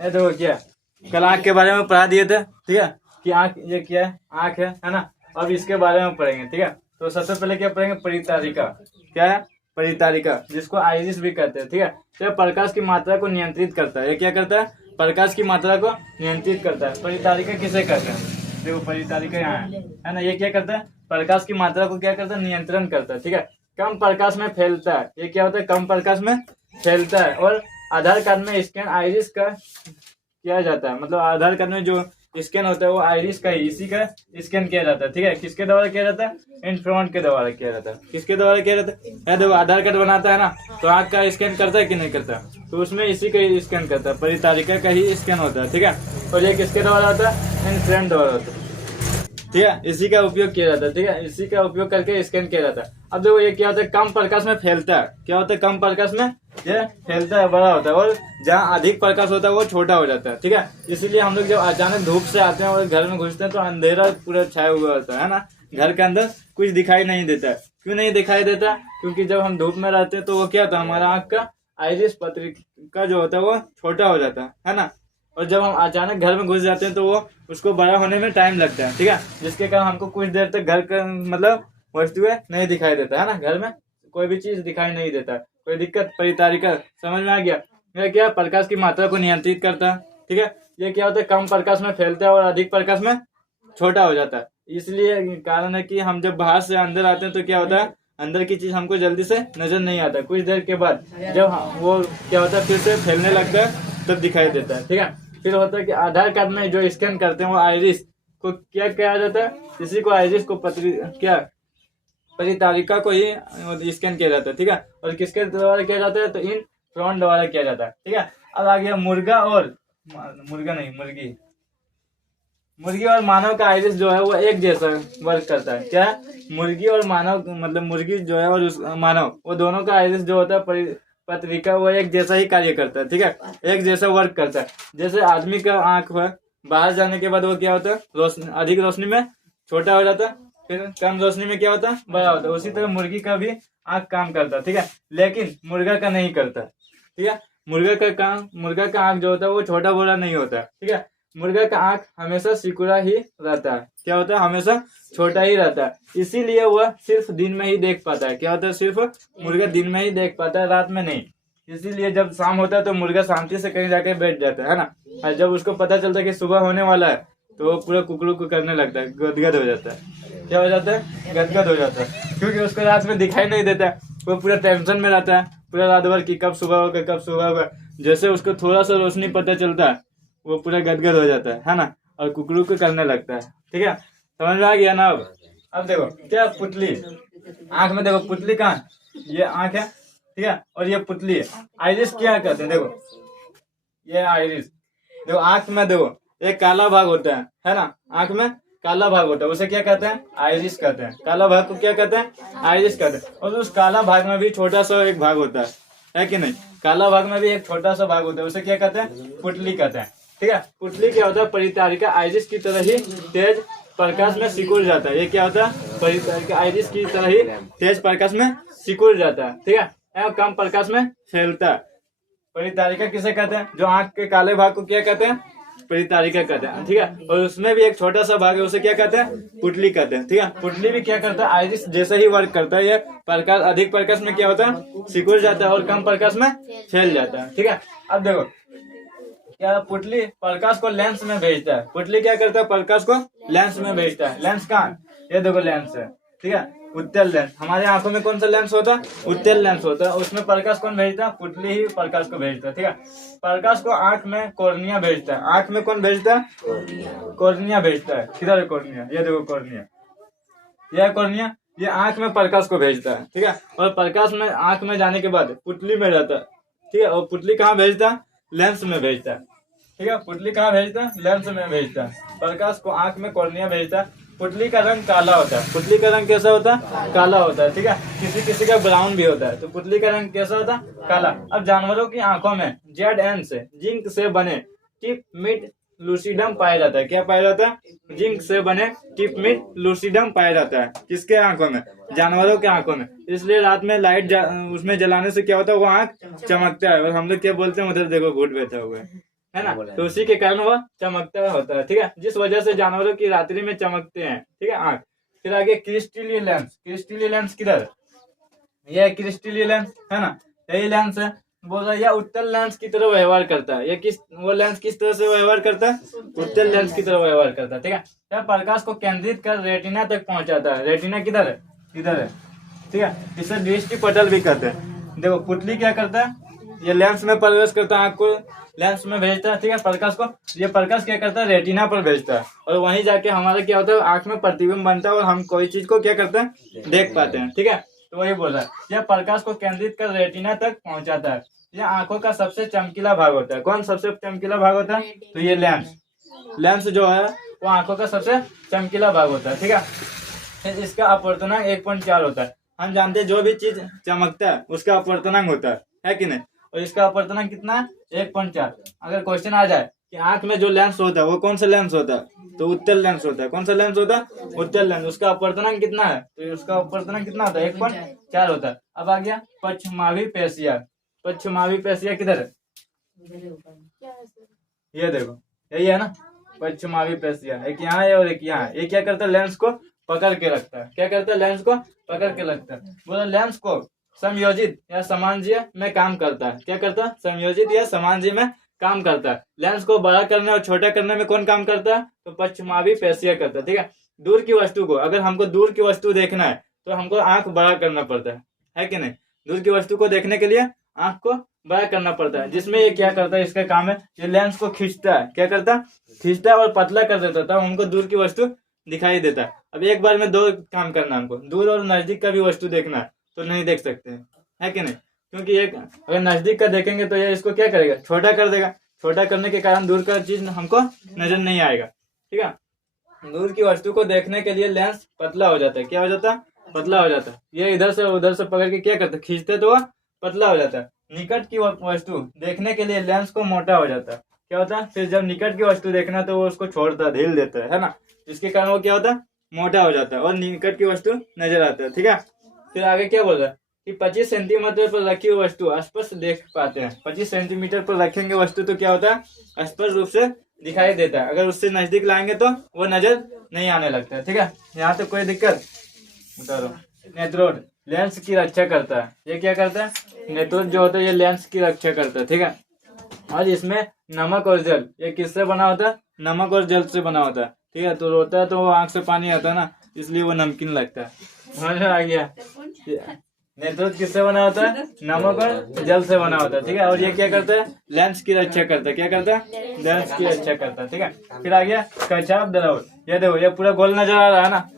ये देखो क्या, कल आँख के बारे में पढ़ा दिए थे, ठीक है, कि आँख ये क्या है, आँख है ना। अब इसके बारे में पढ़ेंगे, ठीक है। तो सबसे पहले क्या पढ़ेंगे, परितारिका। क्या है, परितारिका, जिसको आइरिस भी कहते हैं, ठीक है। तो ये प्रकाश की मात्रा को नियंत्रित करता है। ये क्या करता है, प्रकाश की मात्रा को नियंत्रित करता है। परितारिका किसे कहते हैं, देखो परितारिका यहाँ है ना। ये क्या करता है, प्रकाश की मात्रा को क्या करता है, नियंत्रण करता है, ठीक है। कम प्रकाश में फैलता है। ये क्या होता है, कम प्रकाश में फैलता है। और आधार कार्ड में स्कैन आइरिस का किया जाता है, मतलब आधार कार्ड में जो स्कैन होता है वो आइरिस का ही, इसी का स्कैन किया जाता है, ठीक है। किसके द्वारा किया जाता है, इंफ्रारेड के द्वारा किया जाता है। किसके द्वारा किया जाता है, देखो आधार कार्ड बनाता है ना, तो आँख का स्कैन करता है कि नहीं करता, तो उसमें इसी का ही स्कैन करता है, परितारिका का ही स्कैन होता है, ठीक है। और ये किसके द्वारा होता है, इंफ्रारेड द्वारा होता है, ठीक है। इसी का उपयोग किया जाता है, ठीक है। इसी का उपयोग करके स्कैन किया जाता है। अब देखो ये क्या होता है, कम प्रकाश में फैलता है। क्या होता है, कम प्रकाश में ये फैलता है, बड़ा होता है। और जहाँ अधिक प्रकाश होता है वो छोटा हो जाता है, ठीक है। इसीलिए हम लोग जब अचानक धूप से आते हैं और घर में घुसते हैं तो अंधेरा पूरा छाया हुआ होता है ना, घर के अंदर कुछ दिखाई नहीं देता है। क्यों नहीं दिखाई देता, क्योंकि जब हम धूप में रहते हैं तो वो क्या होता है, हमारा आँख का आइरिस पत्रिका जो होता है वो छोटा हो जाता है ना। और जब हम अचानक घर में घुस जाते हैं तो वो उसको बड़ा होने में टाइम लगता है, ठीक है। जिसके कारण हमको कुछ देर तक घर का मतलब वस्तुएं नहीं दिखाई देता है ना, घर में कोई भी चीज दिखाई नहीं देता। कोई दिक्कत, परितारिका समझ में आ गया। यह क्या, प्रकाश की मात्रा को नियंत्रित करता है, ठीक है। ये क्या होता है, कम प्रकाश में फैलता है और अधिक प्रकाश में छोटा हो जाता है। इसलिए कारण है कि हम जब बाहर से अंदर आते हैं तो क्या होता है, अंदर की चीज हमको जल्दी से नजर नहीं आता। कुछ देर के बाद जब वो क्या होता है, फिर से फैलने लगता है, तब दिखाई देता है, ठीक है। फिर होता है कि आधार कार्ड में जो स्कैन करते हैं वो आइरिस को क्या किया जाता है, इसी को आइरिस को क्या परितारिका को ही स्कैन किया जाता है, ठीक है। और किसके द्वारा किया जाता है, तो इन फ्रॉन द्वारा किया जाता है, ठीक है। अब आ गया मुर्गा और मुर्गा नहीं, मुर्गी। मुर्गी और मानव का आइरिस जो है वो एक जैसा वर्क करता है। क्या है, मुर्गी और मानव, मतलब मुर्गी जो है और मानव, वो दोनों का आइरिस जो होता है पत्रिका, वो एक जैसा ही कार्य करता है, ठीक है। एक जैसा वर्क करता है। जैसे आदमी का आंख है, बाहर जाने के बाद वो क्या होता है, रोशनी, अधिक रोशनी में छोटा हो जाता है, फिर कम रोशनी में क्या होता है, बड़ा होता है। उसी तरह मुर्गी का भी आंख काम करता है, ठीक है। लेकिन मुर्गा का नहीं करता, ठीक है। मुर्गा का आंख जो होता है वो छोटा बड़ा नहीं होता, ठीक है। मुर्गा का आंख हमेशा सिकुड़ा ही रहता है। क्या होता है, हमेशा छोटा ही रहता है। इसीलिए वह सिर्फ दिन में ही देख पाता है। क्या होता है, सिर्फ मुर्गा दिन में ही देख पाता है, रात में नहीं। इसीलिए जब शाम होता है तो मुर्गा शांति से कहीं जाके बैठ जाता है ना। और जब उसको पता चलता है कि सुबह होने वाला है तो वो पूरा कुकड़ू को करने लगता है, गदगद हो जाता है। क्या हो जाता है, गदगद हो जाता है, क्योंकि उसको रात में दिखाई नहीं देता है। वो पूरा टेंशन में रहता है पूरा रात भर की कब सुबह होगा, कब सुबह होगा। जैसे उसको थोड़ा सा रोशनी पता चलता है वो पूरा गदगद हो जाता है ना, और कुकड़ू को करने लगता है, ठीक है। समझ में आ गया ना। अब देखो क्या, पुतली, आंख में देखो पुतली कहाँ, ये आंख है, ठीक है, और ये पुतली है। आइरिस क्या कहते हैं, देखो ये आइरिस, देखो आंख में देखो एक काला भाग होता है ना, आंख में काला भाग होता है, उसे क्या कहते हैं, आइरिस कहते हैं। काला भाग को क्या कहते हैं, आइरिस कहते हैं। और उस काला भाग में भी छोटा सा एक भाग होता है कि नहीं, काला भाग में भी एक छोटा सा भाग होता है, उसे क्या कहते हैं, पुतली कहते हैं, ठीक है। पुतली क्या होता है, परितारिका आइरिस की तरह ही तेज प्रकाश में सिकुड़ जाता है। ये क्या होता है, परितारिका आइरिस की तरह ही तेज प्रकाश में सिकुड़ जाता है, ठीक है, एवं कम प्रकाश में फैलता है। परितारिका किसे कहते हैं, जो आंख के काले भाग को क्या कहते हैं, परितारिका कहते हैं, ठीक है। और उसमें भी एक छोटा सा भाग है, उसे क्या कहते हैं, पुतली कहते हैं, ठीक है। पुतली भी क्या करता है, आइरिस जैसे ही वर्क करता है। ये प्रकाश, अधिक प्रकाश में क्या होता है, सिकुड़ जाता है, और कम प्रकाश में फैल जाता है, ठीक है। अब देखो क्या, पुतली प्रकाश को लेंस में भेजता है। पुतली क्या करता है, प्रकाश को लेंस में भेजता है। लेंस कहाँ, ये देखो लेंस है, ठीक है, उत्तल लेंस। हमारे आंखों में कौन सा लेंस होता है, उत्तल लेंस होता है। उसमें प्रकाश कौन भेजता है, पुतली ही प्रकाश को भेजता है, ठीक है। प्रकाश को आंख में कॉर्निया भेजता है। आंख में कौन भेजता है, कॉर्निया भेजता है। किधर है कॉर्निया, ये देखो कॉर्निया, यह कॉर्निया, ये आंख में प्रकाश को भेजता है, ठीक है। और प्रकाश में आंख में जाने के बाद पुतली में जाता है, ठीक है। और पुतली कहाँ भेजता है, लेंस में भेजता है, ठीक है। पुतली कहाँ भेजता है, लेंस में भेजता है। प्रकाश को आंख में कॉर्निया भेजता है। पुतली का रंग काला होता है। पुतली का रंग कैसा होता है, काला होता है, ठीक है। किसी किसी का ब्राउन भी होता है, तो पुतली का रंग कैसा होता है, काला। अब जानवरों की आंखों में ZN से, जिंक से बने टिप मिड लूसिडम पाया जाता है। क्या पाया जाता है, जिंक से बने टिप मिड लूसिडम पाया जाता है। किसके आंखों में, जानवरों के आंखों में। इसलिए रात में लाइट उसमें जलाने से क्या होता है, वो आंख चमकता है। और हम लोग क्या बोलते हैं, उधर देखो भूत बैठा हुआ है, है ना, तो उसी के कारण वो चमकता होता है, ठीक है, जिस वजह से जानवरों की रात्रि में चमकते हैं, ठीक है, आंख। फिर आगे क्रिस्टलीय लेंस, क्रिस्टलीय लेंस किधर, यह क्रिस्टलीय लेंस है ना, यही लेंस है। बोल रहा है यह उत्तल लेंस की तरह व्यवहार करता है। ये किस, वो लेंस किस तरह से व्यवहार करता है, उत्तल लेंस की तरह व्यवहार करता है, ठीक है। यह प्रकाश को केंद्रित कर रेटिना तक पहुंचाता है। रेटिना किधर है, इधर है, ठीक है, इसे दृष्टि पटल भी कहते हैं। देखो पुतली क्या करता है, ये लेंस में प्रवेश करता है, आंख को लेंस में भेजता है, ठीक है, प्रकाश को। ये प्रकाश क्या करता है, रेटिना पर भेजता है, और वहीं जाके हमारा क्या होता है, आंख में प्रतिबिंब बनता है और हम कोई चीज को क्या करते हैं, देख पाते हैं, ठीक है। तो वही बोल रहा है, यह प्रकाश को केंद्रित कर रेटिना तक पहुंचाता है। यह आंखों का सबसे चमकीला भाग होता है। कौन सबसे चमकीला भाग होता है, तो ये लेंस, लेंस जो है वो आंखों का सबसे चमकीला भाग होता है, ठीक है। फिर इसका अपवर्तनांक 1.4 होता है। हम जानते हैं जो भी चीज चमकता है उसका अपवर्तनांक होता है कि नहीं, और इसका अपवर्तनांक कितना है, 1.4। अगर क्वेश्चन आ जाए कि आंख में जो लेंस होता है वो कौन सा लेंस होता है, तो उत्तल लेंस होता है। कौन सा लेंस होता है, उत्तल लेंस। उसका अपवर्तनांक कितना है, तो उसका अपवर्तनांक कितना होता है, 1.4 होता है। अब आ गया पश्चिमावी पेशिया। पश्चिमावी पेशिया किधर है, ये देखो, यही है ना पश्चिमावी पेशिया। एक यहाँ है और एक यहाँ है। ये क्या करता है, लेंस को पकड़ के रखता है। क्या करता है, लेंस को पकड़ के रखता है। बोला लेंस को समयोजित या समांजीय में काम करता है। क्या करता है, समयोजित या समांजीय में काम करता है। लेंस को बड़ा करने और छोटा करने में कौन काम करता है, तो पश्चिमावी पेशिया करता है, ठीक है। दूर की वस्तु को, अगर हमको दूर की वस्तु देखना है तो हमको आंख बड़ा करना पड़ता है कि नहीं। दूर की वस्तु को देखने के लिए आंख को बड़ा करना पड़ता है, जिसमें ये क्या करता है, इसका काम है ये लेंस को खींचता है। क्या करता है, खींचता है और पतला कर देता था, हमको दूर की वस्तु दिखाई देता है। अब एक बार में दो काम करना है हमको, दूर और नजदीक का भी वस्तु देखना है तो नहीं देख सकते हैं, है कि नहीं, क्योंकि एक अगर नजदीक का देखेंगे तो ये इसको क्या करेगा, छोटा कर देगा। छोटा करने के कारण दूर का चीज हमको नजर नहीं आएगा, ठीक है। दूर की वस्तु को देखने के लिए लेंस पतला हो जाता है। क्या हो जाता है, पतला हो जाता है। ये इधर से उधर से पकड़ के क्या करते हैं, खींचते तो वह पतला हो जाता है। निकट की वस्तु देखने के लिए लेंस को मोटा हो जाता है। क्या होता है, फिर जब निकट की वस्तु देखना तो वो उसको छोड़ता है, ढील देता है ना, इसके कारण वो क्या होता है, मोटा हो जाता है और निकट की वस्तु नजर आता है, ठीक है। फिर आगे क्या बोल रहा है कि 25 सेंटीमीटर पर रखी हुई वस्तु स्पष्ट देख पाते हैं। 25 सेंटीमीटर पर रखेंगे वस्तु तो क्या होता है, स्पष्ट रूप से दिखाई देता है। अगर उससे नजदीक लाएंगे तो वो नजर नहीं आने लगता है, ठीक है। यहाँ तो कोई दिक्कत, उतारो। नेत्रोड लेंस की रक्षा करता है। ये क्या करता है, नेत्रोड जो होता है ये लेंस की रक्षा करता है, ठीक है। और इसमें नमक और जल, ये किससे बना होता है, नमक और जल से बना होता है, ठीक है। तो रोता है तो वो आंख से पानी आता है ना, इसलिए वो नमकीन लगता है। समझ में आ गया, नेत्रोड किससे बना होता है, नमक और जल से बना होता है, ठीक है। और ये क्या करता है, लेंस की रक्षा करता है। क्या करता है, लेंस की रक्षा करता है, ठीक है। फिर आ गया कचाव द्रव। ये देखो ये पूरा गोल नजर आ रहा है ना,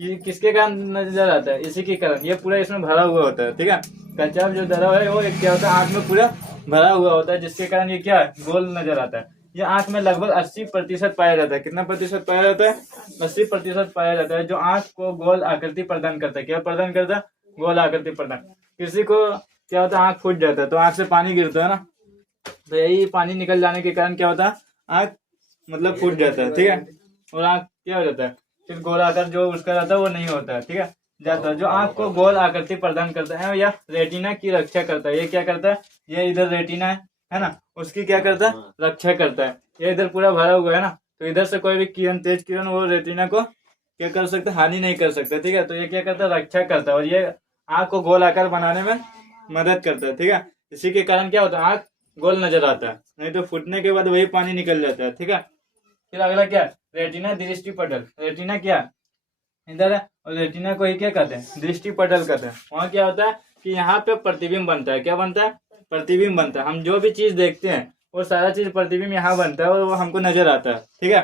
ये किसके कारण नजर आता है, इसी के कारण। ये पूरा इसमें भरा हुआ होता है, ठीक है। कचाव जो द्रव है वो क्या होता है, आंख में पूरा भरा हुआ होता है, जिसके कारण ये क्या है, गोल नजर आता है। ये आंख में लगभग 80% पाया जाता है। कितना प्रतिशत पाया जाता है, 80% पाया जाता है, जो आंख को गोल आकृति प्रदान करता है। क्या प्रदान करता है, गोल आकृति प्रदान। किसी को क्या होता है, आंख फूट जाता है तो आंख से पानी गिरता है ना, तो यही पानी निकल जाने के कारण क्या होता है, आंख मतलब फूट जाता है, ठीक है। और आंख क्या हो जाता है, फिर गोल आकार जो उसका रहता है वो नहीं होता है, ठीक है, जाता है। जो आंख को गोल आकृति प्रदान करता है या रेटिना की रक्षा करता है। ये क्या करता है, ये इधर रेटिना है ना, उसकी क्या करता है, रक्षा करता है। ये इधर पूरा भरा हुआ है ना, तो इधर से कोई भी किरण, तेज किरण वो रेटिना को क्या कर सकता है, हानि नहीं कर सकता, ठीक है। तो ये क्या करता है, रक्षा करता है, और ये आंख को गोल आकार बनाने में मदद करता है, ठीक है। इसी के कारण क्या होता है, आंख गोल नजर आता है, नहीं तो फूटने के बाद वही पानी निकल जाता है, ठीक है। फिर अगला क्या, रेटिना दृष्टि पटल। रेटिना क्या इधर है, और रेटिना को ही क्या कहते हैं, दृष्टि पटल कहते हैं। वहाँ क्या होता है कि यहाँ पे प्रतिबिंब बनता है। क्या बनता है, प्रतिबिंब बनता है। हम जो भी चीज देखते हैं वो सारा चीज प्रतिबिंब यहाँ बनता है और वो हमको नजर आता है, ठीक है।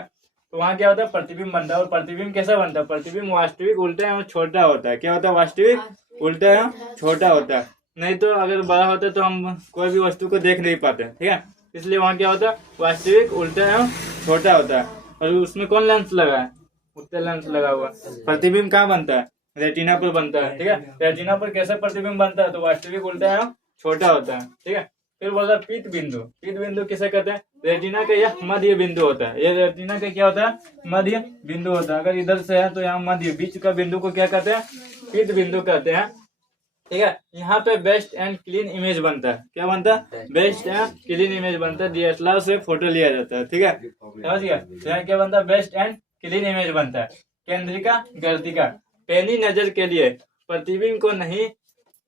तो वहाँ क्या होता है, प्रतिबिंब बनता है। और प्रतिबिंब कैसा बनता है, प्रतिबिंब वास्तविक उल्टा एवं छोटा होता है। क्या होता है, वास्तविक उल्टा एवं छोटा होता है। नहीं तो अगर बड़ा होता है तो हम कोई भी वस्तु को देख नहीं पाते, ठीक है। इसलिए वहाँ क्या होता है, वास्तविक उल्टा एवं छोटा होता है। और उसमें कौन लेंस लगा है, उत्तल लेंस लगा हुआ। प्रतिबिंब कहाँ बनता है, रेटिना पर बनता है, ठीक है। रेटिना पर कैसे प्रतिबिंब बनता है, तो वास्तविक उल्टा एवं छोटा होता है, ठीक है। फिर बोला पीत बिंदु। पीत बिंदु किसे कहते हैं, रेटिना का यह मध्य बिंदु होता है। ये रेटिना का क्या होता है, मध्य बिंदु होता है। अगर इधर से है तो यहाँ मध्य बीच का बिंदु को क्या कहते हैं, पीत बिंदु कहते हैं। ठीक है। यहाँ पे बेस्ट एंड क्लीन इमेज बनता है। क्या बनता है? बेस्ट एंड क्लीन इमेज बनता है। डीएसएलआर से फोटो लिया जाता है। ठीक है, समझ गया। तो यहाँ क्या बनता है? बेस्ट एंड क्लीन इमेज बनता है। केंद्रिका गर्तिका, पैनी नजर के लिए प्रतिबिंब को नहीं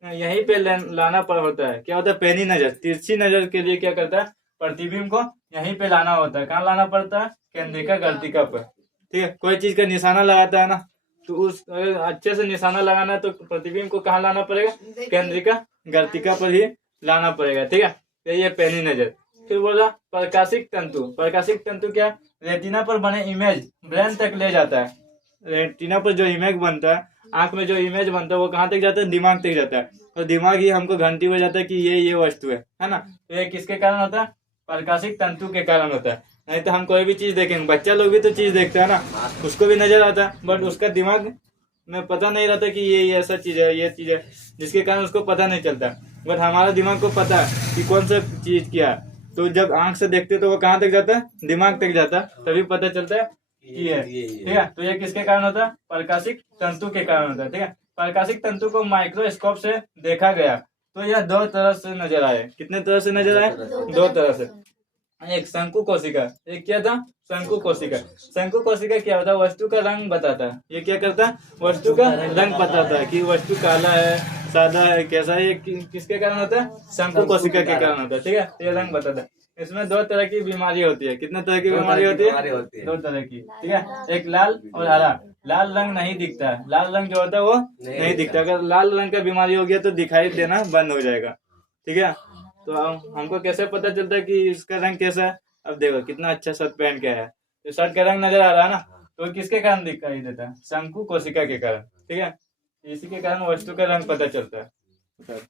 यहीं पे लाना पर होता है। क्या होता है? पैनी नजर, तिरछी नजर के लिए क्या करता है? प्रतिबिंब को यहीं पे लाना होता है। कहाँ लाना पड़ता है? केंद्रिका गर्तिका पर। ठीक है, कोई चीज का निशाना लगाता है ना, तो उस अगर अच्छे से निशाना लगाना है तो प्रतिबिंब को कहाँ लाना पड़ेगा? केंद्रिका गर्तिका पर ही लाना पड़ेगा। ठीक है, तो ये पैनी नजर। फिर बोला प्रकाशिक तंतु। प्रकाशिक तंतु क्या? रेटिना पर बने इमेज ब्रेन तक ले जाता है। रेटिना पर जो इमेज बनता है, आंख में जो इमेज बनता है, वो कहाँ तक जाता है? दिमाग तक जाता है। और दिमाग ही हमको घंटी बजाता है कि ये वस्तु है ना। तो ये किसके कारण होता है? प्रकाशिक तंतु के कारण होता है। नहीं तो हम कोई भी चीज देखेंगे, बच्चा लोग भी तो चीज देखता है ना, उसको भी नजर आता है, बट उसका दिमाग में पता नहीं रहता कि ये ऐसा चीज है, ये चीज है, जिसके कारण उसको पता नहीं चलता। बट हमारा दिमाग को पता है कि कौन सा चीज क्या है। तो जब आंख से देखते तो वो कहाँ तक जाता है? दिमाग तक जाता है, तभी पता चलता है कि है। ठीक है, तो ये किसके कारण होता है? प्रकाशिक तंतु के कारण होता है। ठीक है, प्रकाशिक तंतु को माइक्रोस्कोप से देखा गया तो यह दो तरह से नजर आए। कितने तरह से नजर आए? दो तरह से। एक शंकु कोशिका, एक क्या था? शंकु कोशिका। शंकु कोशिका क्या होता है? वस्तु का रंग बताता है। ये क्या करता है? वस्तु का रंग बताता है कि वस्तु काला है, सादा है, कैसा है। ये किसके कारण होता है? शंकु कोशिका के कारण होता है। ठीक है, ये रंग बताता है। इसमें दो तरह की बीमारी होती है। कितने तरह की बीमारी होती है? दो तरह की। ठीक है, एक लाल और हरा। लाल रंग नहीं दिखता है। लाल रंग जो होता है वो नहीं दिखता। अगर लाल रंग का बीमारी हो गया तो दिखाई देना बंद हो जाएगा। ठीक है, तो हमको कैसे पता चलता है कि इसका रंग कैसा है? अब देखो कितना अच्छा शर्ट पहन के है, तो शर्ट का रंग नजर आ रहा है ना, तो किसके कारण दिखाई देता है? शंकु कोशिका के कारण। ठीक है, इसी के कारण वस्तु का रंग पता चलता है।